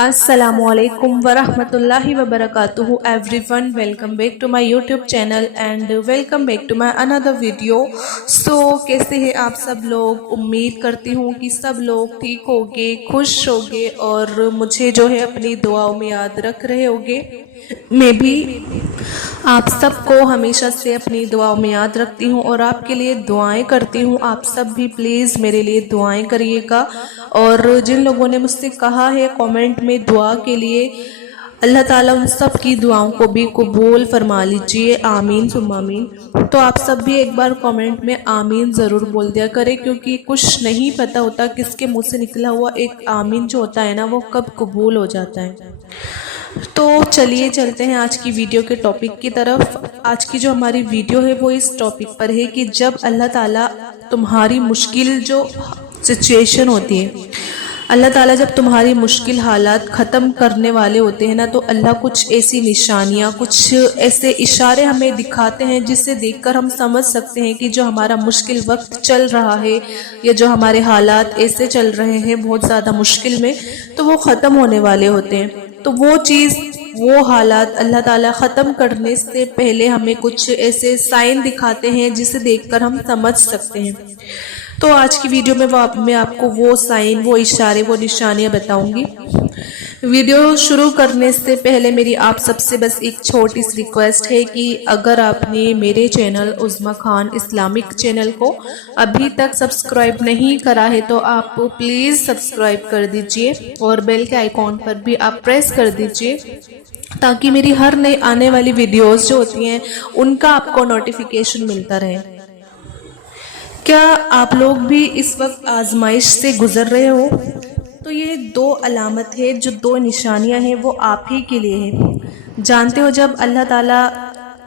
Assalamu alaikum wa rahmatullahi wa barakatuhu everyone. Welcome back to my YouTube channel and welcome back to my another video. कैसे हैं आप सब लोग? उम्मीद करती हूँ कि सब लोग ठीक होंगे, खुश होंगे और मुझे जो है अपनी दुआओं में याद रख रहे होंगे। मैं भी आप सबको हमेशा से अपनी दुआओं में याद रखती हूँ और आपके लिए दुआएं करती हूँ। आप सब भी प्लीज़ मेरे लिए दुआएं करिएगा। और जिन लोगों ने मुझसे कहा है कमेंट में दुआ के लिए, अल्लाह ताला उन सब की दुआओं को भी कबूल फरमा लीजिए, आमीन सुम्मा आमीन। तो आप सब भी एक बार कमेंट में आमीन ज़रूर बोल दिया करें, क्योंकि कुछ नहीं पता होता किसके मुंह से निकला हुआ एक आमीन जो होता है ना, वो कब कबूल हो जाता है। तो चलिए चलते हैं आज की वीडियो के टॉपिक की तरफ। आज की जो हमारी वीडियो है वो इस टॉपिक पर है कि जब अल्लाह ताला तुम्हारी मुश्किल जो सिचुएशन होती है, अल्लाह ताला जब तुम्हारी मुश्किल हालात ख़त्म करने वाले होते हैं ना, तो अल्लाह कुछ ऐसी निशानियाँ, कुछ ऐसे इशारे हमें दिखाते हैं जिससे देखकर हम समझ सकते हैं कि जो हमारा मुश्किल वक्त चल रहा है या जो हमारे हालात ऐसे चल रहे हैं बहुत ज़्यादा मुश्किल में, तो वो ख़त्म होने वाले होते हैं। तो वो चीज़, वो हालात अल्लाह ताला ख़त्म करने से पहले हमें कुछ ऐसे साइन दिखाते हैं जिसे देखकर हम समझ सकते हैं। तो आज की वीडियो में मैं आपको वो साइन, वो इशारे, वो निशानियाँ बताऊंगी। वीडियो शुरू करने से पहले मेरी आप सबसे बस एक छोटी सी रिक्वेस्ट है कि अगर आपने मेरे चैनल उज़्मा खान इस्लामिक चैनल को अभी तक सब्सक्राइब नहीं करा है तो आप प्लीज़ सब्सक्राइब कर दीजिए और बेल के आइकॉन पर भी आप प्रेस कर दीजिए, ताकि मेरी हर नई आने वाली वीडियोस जो होती हैं उनका आपको नोटिफिकेशन मिलता रहे। क्या आप लोग भी इस वक्त आजमाइश से गुजर रहे हो? तो ये दो अलामत है, जो दो निशानियां हैं वो आप ही के लिए है। जानते हो, जब अल्लाह ताला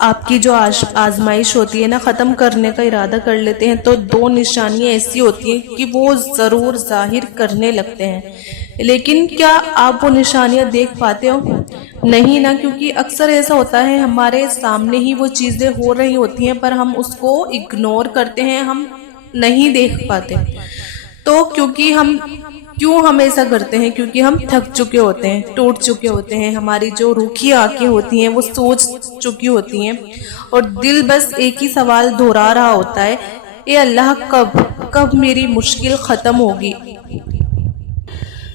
आपकी जो आजमाइश होती है ना, ख़त्म करने का इरादा कर लेते हैं, तो दो निशानियां ऐसी होती हैं कि वो ज़रूर जाहिर करने लगते हैं। लेकिन क्या आप वो निशानियां देख पाते हो? नहीं ना, क्योंकि अक्सर ऐसा होता है हमारे सामने ही वो चीज़ें हो रही होती हैं पर हम उसको इग्नोर करते हैं, हम नहीं देख पाते। तो क्यों हम ऐसा करते हैं? क्योंकि हम थक चुके होते हैं, टूट चुके होते हैं, हमारी जो रूखी आंखें होती हैं वो सोच चुकी होती हैं और दिल बस एक ही सवाल दोहरा रहा होता है, ए अल्लाह, कब मेरी मुश्किल ख़त्म होगी।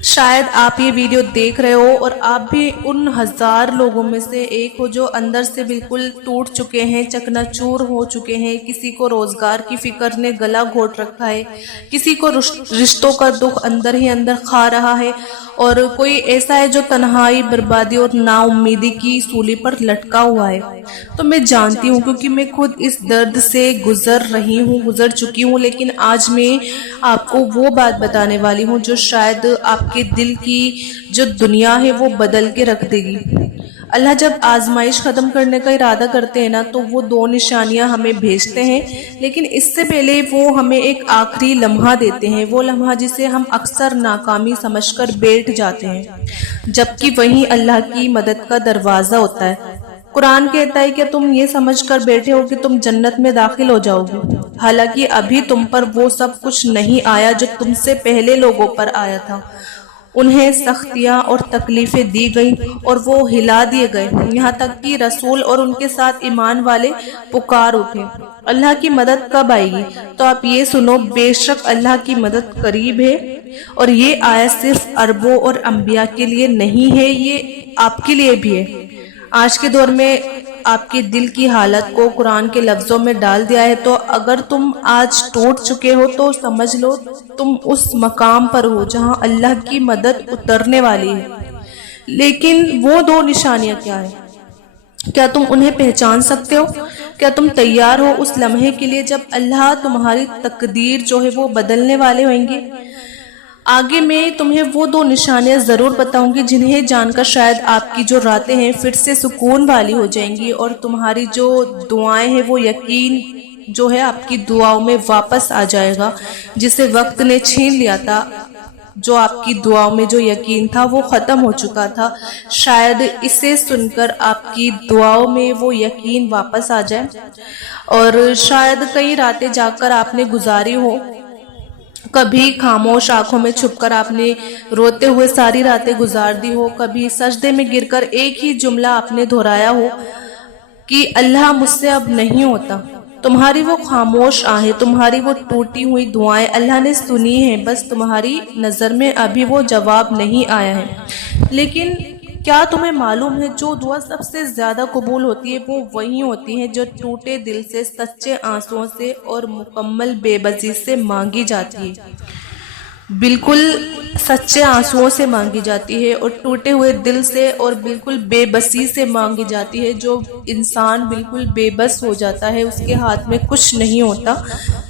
शायद आप ये वीडियो देख रहे हो और आप भी उन हजार लोगों में से एक हो जो अंदर से बिल्कुल टूट चुके हैं, चकनाचूर हो चुके हैं। किसी को रोजगार की फिक्र ने गला घोट रखा है, किसी को रिश्तों का दुख अंदर ही अंदर खा रहा है, और कोई ऐसा है जो तन्हाई, बर्बादी और नाउम्मीदी की सूली पर लटका हुआ है। तो मैं जानती हूँ, क्योंकि मैं खुद इस दर्द से गुजर चुकी हूँ। लेकिन आज मैं आपको वो बात बताने वाली हूँ जो शायद आपके दिल की जो दुनिया है वो बदल के रख देगी। अल्लाह जब आजमाइश ख़त्म करने का इरादा करते हैं ना, तो वो दो निशानियां हमें भेजते हैं, लेकिन इससे पहले वो हमें एक आखिरी लम्हा देते हैं, वो लम्हा जिसे हम अक्सर नाकामी समझकर बैठ जाते हैं, जबकि वही अल्लाह की मदद का दरवाज़ा होता है। कुरान कहता है कि तुम ये समझकर बैठे हो कि तुम जन्नत में दाखिल हो जाओगे, हालांकि अभी तुम पर वो सब कुछ नहीं आया जो तुमसे पहले लोगों पर आया था। उन्हें सख्तियां और तकलीफें दी गई और वो हिला दिए गए, यहाँ तक कि रसूल और उनके साथ ईमान वाले पुकार उठे। अल्लाह की मदद कब आएगी? तो आप ये सुनो, बेशक अल्लाह की मदद करीब है। और ये आयत सिर्फ अरबों और अंबिया के लिए नहीं है, ये आपके लिए भी है। आज के दौर में आपके दिल की हालत को कुरान के लफ्जों में डाल दिया है। तो अगर तुम आज टूट चुके हो तो समझ लो तुम उस मकाम पर हो जहां अल्लाह की मदद उतरने वाली है। लेकिन वो दो निशानियां क्या है? क्या तुम उन्हें पहचान सकते हो? क्या तुम तैयार हो उस लम्हे के लिए जब अल्लाह तुम्हारी तकदीर जो है वो बदलने वाले होंगे? आगे मैं तुम्हें वो दो निशानियां ज़रूर बताऊंगी जिन्हें जानकर शायद आपकी जो रातें हैं फिर से सुकून वाली हो जाएंगी और तुम्हारी जो दुआएं हैं वो यकीन जो है आपकी दुआओं में वापस आ जाएगा, जिसे वक्त ने छीन लिया था। जो आपकी दुआओं में जो यकीन था वो ख़त्म हो चुका था। शायद इसे सुनकर आपकी दुआओं में वो यकीन वापस आ जाए। और शायद कई रातें जाकर आपने गुजारी हो कभी खामोश आंखों में छुपकर आपने रोते हुए सारी रातें गुजार दी हो, कभी सजदे में गिरकर एक ही जुमला आपने दोहराया हो कि अल्लाह मुझसे अब नहीं होता। तुम्हारी वो खामोश आहें, तुम्हारी वो टूटी हुई दुआएं अल्लाह ने सुनी हैं, बस तुम्हारी नज़र में अभी वो जवाब नहीं आया है। लेकिन क्या तुम्हें मालूम है, जो दुआ सबसे ज्यादा कबूल होती है वो वही होती है जो टूटे दिल से, सच्चे आंसुओं से और मुकम्मल बेबसी से मांगी जाती है। बिल्कुल सच्चे आंसुओं से मांगी जाती है और टूटे हुए दिल से और बिल्कुल बेबसी से मांगी जाती है। जो इंसान बिल्कुल बेबस हो जाता है, उसके हाथ में कुछ नहीं होता,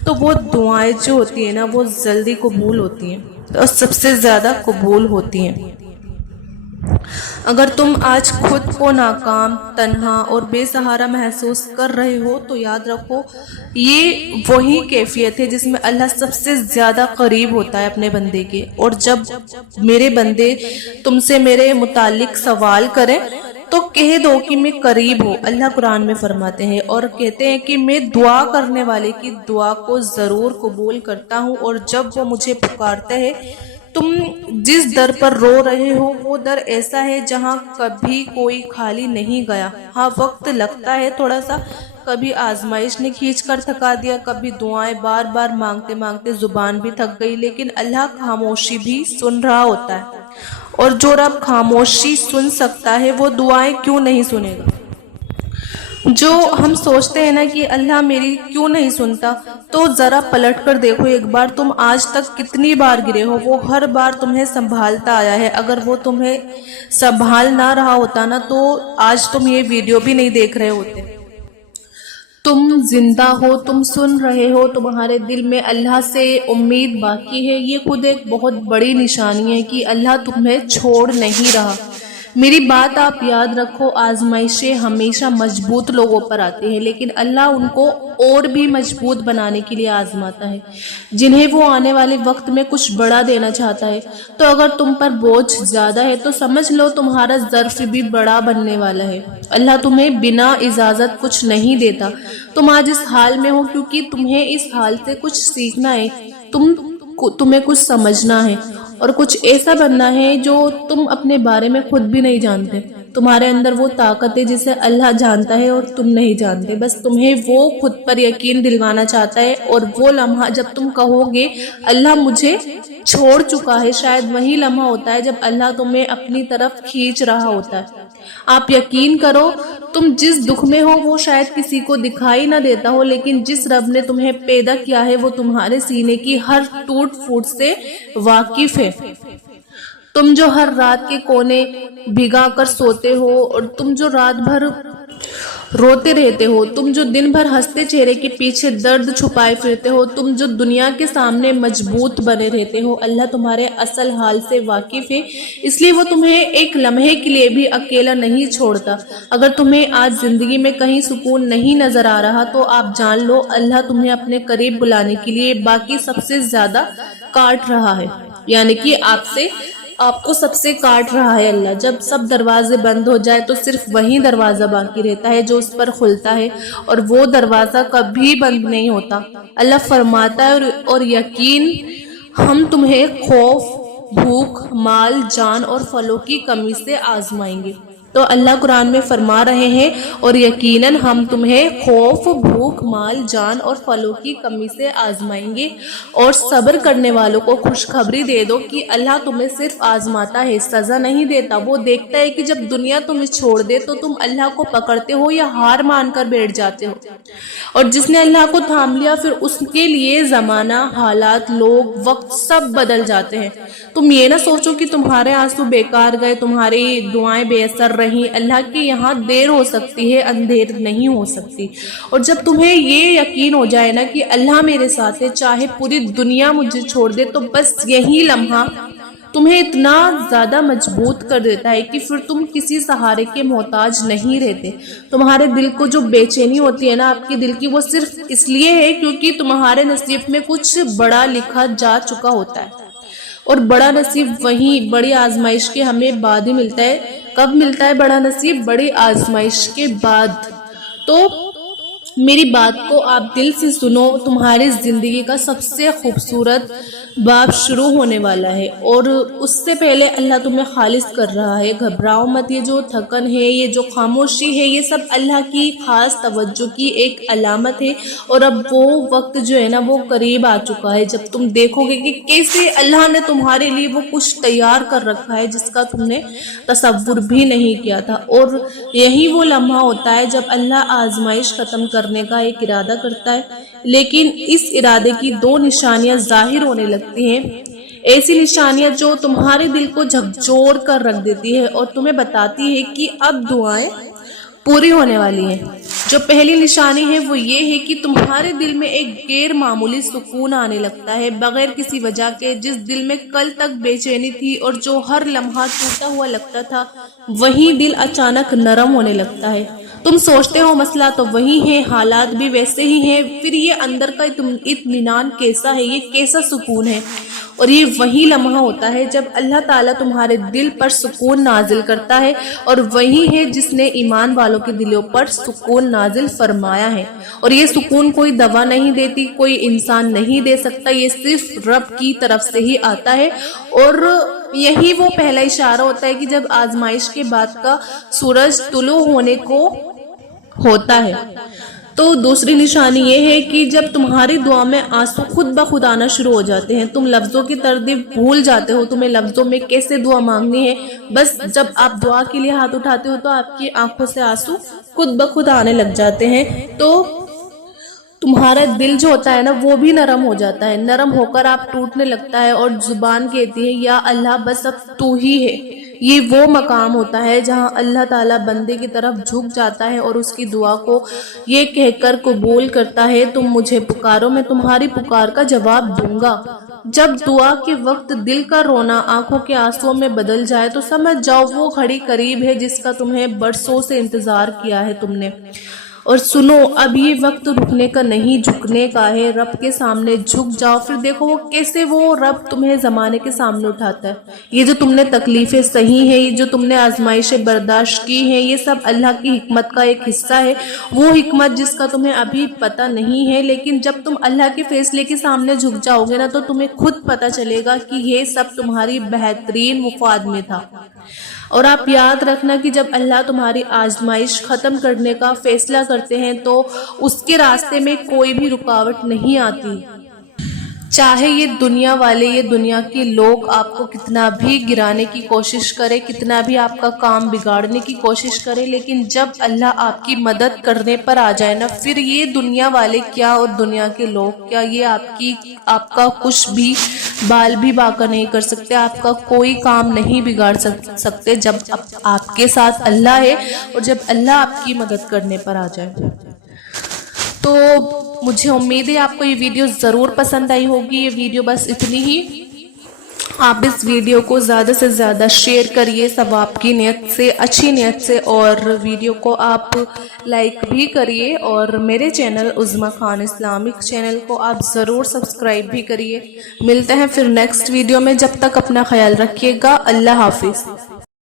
तो वो दुआएं जो होती है ना, वो जल्दी कबूल होती हैं और सबसे ज़्यादा कबूल होती हैं। अगर तुम आज खुद को नाकाम, तन्हा और बेसहारा महसूस कर रहे हो तो याद रखो, ये वही कैफियत है जिसमें अल्लाह सबसे ज़्यादा करीब होता है अपने बंदे के। और जब मेरे बंदे तुमसे मेरे मुतालिक सवाल करें तो कह दो कि मैं करीब हूँ। अल्लाह कुरान में फरमाते हैं और कहते हैं कि मैं दुआ करने वाले की दुआ को ज़रूर कबूल करता हूँ, और जब वो मुझे पुकारते हैं, तुम जिस दर पर रो रहे हो वो दर ऐसा है जहाँ कभी कोई खाली नहीं गया। हाँ, वक्त लगता है थोड़ा सा, कभी आजमाइश ने खींच कर थका दिया, कभी दुआएं बार बार मांगते मांगते जुबान भी थक गई, लेकिन अल्लाह खामोशी भी सुन रहा होता है। और जो रब खामोशी सुन सकता है वो दुआएं क्यों नहीं सुनेगा। जो हम सोचते हैं ना कि अल्लाह मेरी क्यों नहीं सुनता, तो जरा पलट कर देखो एक बार, तुम आज तक कितनी बार गिरे हो, वो हर बार तुम्हें संभालता आया है। अगर वो तुम्हें संभाल ना रहा होता ना, तो आज तुम ये वीडियो भी नहीं देख रहे होते। तुम जिंदा हो, तुम सुन रहे हो, तुम्हारे दिल में अल्लाह से उम्मीद बाकी है, ये खुद एक बहुत बड़ी निशानी है कि अल्लाह तुम्हें छोड़ नहीं रहा। मेरी बात आप याद रखो, आजमाइशें हमेशा मजबूत लोगों पर आती हैं, लेकिन अल्लाह उनको और भी मजबूत बनाने के लिए आजमाता है, जिन्हें वो आने वाले वक्त में कुछ बड़ा देना चाहता है। तो अगर तुम पर बोझ ज्यादा है तो समझ लो तुम्हारा ज़र्फ भी बड़ा बनने वाला है। अल्लाह तुम्हें बिना इजाजत कुछ नहीं देता। तुम आज इस हाल में हो क्योंकि तुम्हें इस हाल से कुछ सीखना है, तुम्हें कुछ समझना है और कुछ ऐसा बनना है जो तुम अपने बारे में खुद भी नहीं जानते। तुम्हारे अंदर वो ताकत है जिसे अल्लाह जानता है और तुम नहीं जानते। बस तुम्हें वो खुद पर यकीन दिलवाना चाहता है, और वो लम्हा जब तुम कहोगे अल्लाह मुझे छोड़ चुका है, शायद वही लम्हा होता है जब अल्लाह तुम्हें अपनी तरफ खींच रहा होता है। आप यकीन करो, तुम जिस दुख में हो वो शायद किसी को दिखाई ना देता हो, लेकिन जिस रब ने तुम्हें पैदा किया है वो तुम्हारे सीने की हर टूट फूट से वाकिफ है। तुम जो हर रात के कोने भिगा कर सोते हो, और तुम जो रात भर रोते रहते हो, तुम जो दिन भर हंसते चेहरे के पीछे दर्द छुपाए फिरते हो, तुम जो दुनिया के सामने मजबूत बने रहते हो, अल्लाह तुम्हारे असल हाल से वाकिफ है, इसलिए वो तुम्हें एक लम्हे के लिए भी अकेला नहीं छोड़ता। अगर तुम्हें आज जिंदगी में कहीं सुकून नहीं नजर आ रहा तो आप जान लो अल्लाह तुम्हें अपने करीब बुलाने के लिए बाकी सबसे ज्यादा काट रहा है, यानी कि आपको सबसे काट रहा है अल्लाह। जब सब दरवाजे बंद हो जाए तो सिर्फ वही दरवाजा बाकी रहता है जो उस पर खुलता है, और वो दरवाजा कभी बंद नहीं होता। अल्लाह फरमाता है, और यकीन हम तुम्हें खौफ, भूख, माल, जान और फलों की कमी से आजमाएंगे। तो अल्लाह कुरान में फरमा रहे हैं, और यकीनन हम तुम्हें खौफ, भूख, माल, जान और फलों की कमी से आजमाएंगे। और सब्र करने वालों को खुशखबरी दे दो कि अल्लाह तुम्हें सिर्फ आजमाता है, सजा नहीं देता। वो देखता है कि जब दुनिया तुम्हें छोड़ दे तो तुम अल्लाह को पकड़ते हो या हार मानकर बैठ जाते हो, और जिसने अल्लाह को थाम लिया फिर उसके लिए जमाना, हालात, लोग, वक्त सब बदल जाते हैं। तुम ये ना सोचो कि तुम्हारे आंसू बेकार गए, तुम्हारी दुआएं बेअसर रही। अल्लाह के यहाँ देर हो सकती है, अंधेर नहीं हो सकती। और जब तुम्हें ये यकीन हो जाए ना कि अल्लाह मेरे साथ है, चाहे पूरी दुनिया मुझे छोड़ दे, तो बस यही लम्हा तुम्हें इतना ज्यादा मजबूत कर देता है कि फिर तुम किसी सहारे के मोहताज नहीं रहते। तुम्हारे दिल को जो बेचैनी होती है ना आपके दिल की, वो सिर्फ इसलिए है क्योंकि तुम्हारे नसीब में कुछ बड़ा लिखा जा चुका होता है, और बड़ा नसीब वही बड़ी आजमाइश के हमें बाद ही मिलता है। कब मिलता है बड़ा नसीब? बड़ी आजमाइश के बाद। तो میری بات کو آپ دل سے سنو، تمہاری زندگی کا سب سے خوبصورت باب شروع ہونے والا ہے اور اس سے پہلے اللہ تمہیں خالص کر رہا ہے۔ گھبراؤ مت، یہ جو تھکن ہے، یہ جو خاموشی ہے، یہ سب اللہ کی خاص توجہ کی ایک علامت ہے، اور اب وہ وقت جو ہے نا وہ قریب آ چکا ہے جب تم دیکھو گے کہ کیسے اللہ نے تمہارے لیے وہ کچھ تیار کر رکھا ہے جس کا تم نے تصور بھی نہیں کیا تھا۔ اور یہی وہ لمحہ ہوتا ہے جب اللہ آزمائش ختم کرنے کا ایک ارادہ کرتا ہے، لیکن اس ارادے کی دو نشانیاں ظاہر ہونے لگتی ہیں، ایسی نشانیاں جو تمہارے دل کو جھکجھور کر رکھ دیتی ہے اور تمہیں بتاتی ہے کہ اب دعائیں پوری ہونے والی ہیں۔ جو پہلی نشانی ہے وہ یہ ہے کہ تمہارے دل میں ایک غیر معمولی سکون آنے لگتا ہے بغیر کسی وجہ کے۔ جس دل میں کل تک بے چینی تھی اور جو ہر لمحہ ٹوٹا ہوا لگتا تھا، وہی دل اچانک نرم ہونے لگتا ہے۔ تم سوچتے ہو مسئلہ تو وہی ہے، حالات بھی ویسے ہی ہیں، پھر یہ اندر کا اطمینان کیسا ہے، یہ کیسا سکون ہے۔ اور یہ وہی لمحہ ہوتا ہے جب اللہ تعالیٰ تمہارے دل پر سکون نازل کرتا ہے، اور وہی ہے جس نے ایمان والوں کے دلوں پر سکون نازل فرمایا ہے۔ اور یہ سکون کوئی دوا نہیں دیتی، کوئی انسان نہیں دے سکتا، یہ صرف رب کی طرف سے ہی آتا ہے۔ اور یہی وہ پہلا اشارہ ہوتا ہے کہ جب آزمائش کے بعد کا سورج طلوع ہونے کو ہوتا ہے۔ تو دوسری نشانی یہ ہے کہ جب تمہاری دعا میں آنسو خود بخود آنا شروع ہو جاتے ہیں، تم لفظوں کی ترتیب بھول جاتے ہو، تمہیں لفظوں میں کیسے دعا مانگنی ہے، بس جب آپ دعا کے لیے ہاتھ اٹھاتے ہو تو آپ کی آنکھوں سے آنسو خود بخود آنے لگ جاتے ہیں۔ تو تمہارا دل جو ہوتا ہے نا وہ بھی نرم ہو جاتا ہے، نرم ہو کر آپ ٹوٹنے لگتا ہے، اور زبان کہتی ہے یا اللہ بس اب تو ہی ہے۔ یہ وہ مقام ہوتا ہے جہاں اللہ تعالیٰ بندے کی طرف جھک جاتا ہے اور اس کی دعا کو یہ کہہ کر قبول کرتا ہے، تم مجھے پکارو، میں تمہاری پکار کا جواب دوں گا۔ جب دعا کے وقت دل کا رونا آنکھوں کے آنسوؤں میں بدل جائے تو سمجھ جاؤ وہ گھڑی قریب ہے جس کا تمہیں برسوں سے انتظار کیا ہے تم نے۔ اور سنو، اب یہ وقت رکنے کا نہیں، جھکنے کا ہے۔ رب کے سامنے جھک جاؤ، پھر دیکھو وہ کیسے وہ رب تمہیں زمانے کے سامنے اٹھاتا ہے۔ یہ جو تم نے تکلیفیں سہی ہیں، یہ جو تم نے آزمائشیں برداشت کی ہیں، یہ سب اللہ کی حکمت کا ایک حصہ ہے، وہ حکمت جس کا تمہیں ابھی پتہ نہیں ہے، لیکن جب تم اللہ کے فیصلے کے سامنے جھک جاؤ گے نا تو تمہیں خود پتہ چلے گا کہ یہ سب تمہاری بہترین مفاد میں تھا۔ اور آپ یاد رکھنا کہ جب اللہ تمہاری آزمائش ختم کرنے کا فیصلہ کرتے ہیں تو اس کے راستے میں کوئی بھی رکاوٹ نہیں آتی، چاہے یہ دنیا والے، یہ دنیا کے لوگ آپ کو کتنا بھی گرانے کی کوشش کرے، کتنا بھی آپ کا کام بگاڑنے کی کوشش کرے، لیکن جب اللہ آپ کی مدد کرنے پر آ جائے نا، پھر یہ دنیا والے کیا اور دنیا کے لوگ کیا، یہ آپ کا کچھ بھی بال بھی باقا نہیں کر سکتے، آپ کا کوئی کام نہیں بگاڑ سکتے جب آپ کے ساتھ اللہ ہے اور جب اللہ آپ کی مدد کرنے پر آ جائے۔ تو مجھے امید ہے آپ کو یہ ویڈیو ضرور پسند آئی ہوگی۔ یہ ویڈیو بس اتنی ہی، آپ اس ویڈیو کو زیادہ سے زیادہ شیئر کریے ثواب کی نیت سے، اچھی نیت سے، اور ویڈیو کو آپ لائک بھی کریے، اور میرے چینل عظمیٰ خان اسلامک چینل کو آپ ضرور سبسکرائب بھی کریے۔ ملتے ہیں پھر نیکسٹ ویڈیو میں، جب تک اپنا خیال رکھیے گا۔ اللہ حافظ۔